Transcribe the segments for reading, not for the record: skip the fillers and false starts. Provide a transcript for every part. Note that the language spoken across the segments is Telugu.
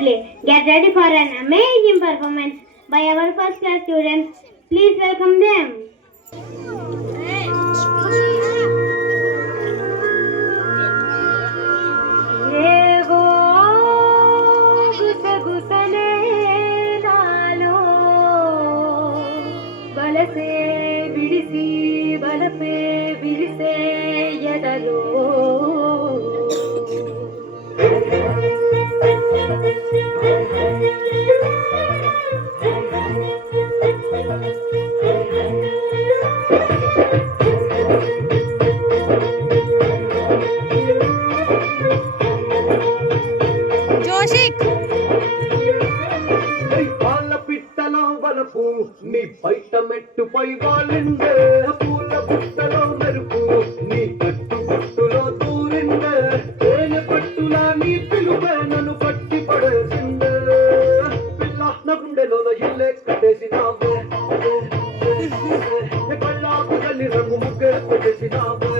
shortly. Get ready for an amazing performance by our first class students. Please welcome them. ಬಲಸೆ ಬಿಡಿಸಿ ಬಲಪೆ ಬಿಡಿಸೆ ಎದಲೋ జోషిక్ వాళ్ళ పిట్టలో వలపు నీ బయట మెట్టుపై వాలిందే పూల బుట్టలో మెరుపు నీ కట్టు పట్టులో దూరిందే తేనె పట్టులా నీ పిలువే నన్ను పట్టి పడేసిందే పిల్ల నా గుండెలో ఇల్లే కట్టేసినావే కళ్ళాపు తల్లి రంగు ముగ్గే పెట్టేసినావే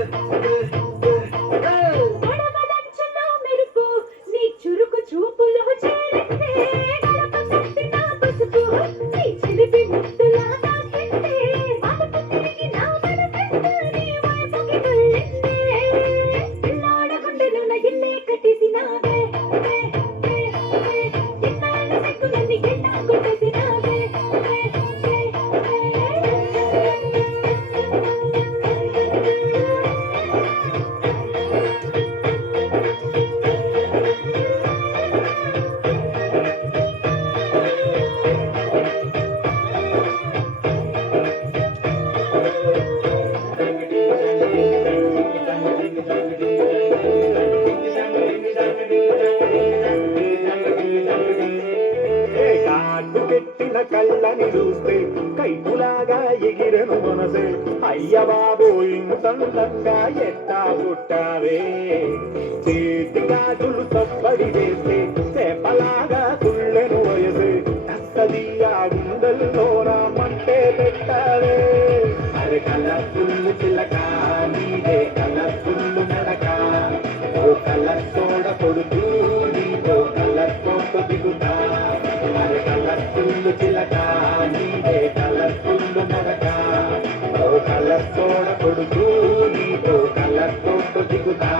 పెట్టిన కళ్ళని చూస్తే కైపులాగా ఎగిరను మనసే అయ్య బాబో ఇంతంగా ఎట్టా పుట్టావే చేతి గాజులు తప్పడి వేస్తే చేపలాగా తుళ్ళెను వయసే కస్తదియా గుండెల్లో నా మంటే పెట్టావే అరే కలర్ఫుల్లు చిలక నీదే కలర్ఫుల్లు నడక ఓ కలర్ తోడ కొడుతూ నీతో కలర్ కోట దిగుతా అరే కలర్ఫుల్లు చిలక నీదే కలర్ఫుల్లు నడక ఓ కలర్ తోడ కొడుతూ నీతో కలర్ కోట దిగుతా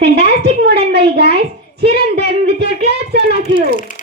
Fantastic modern boy, guys. Cheer on them with your claps on a cue.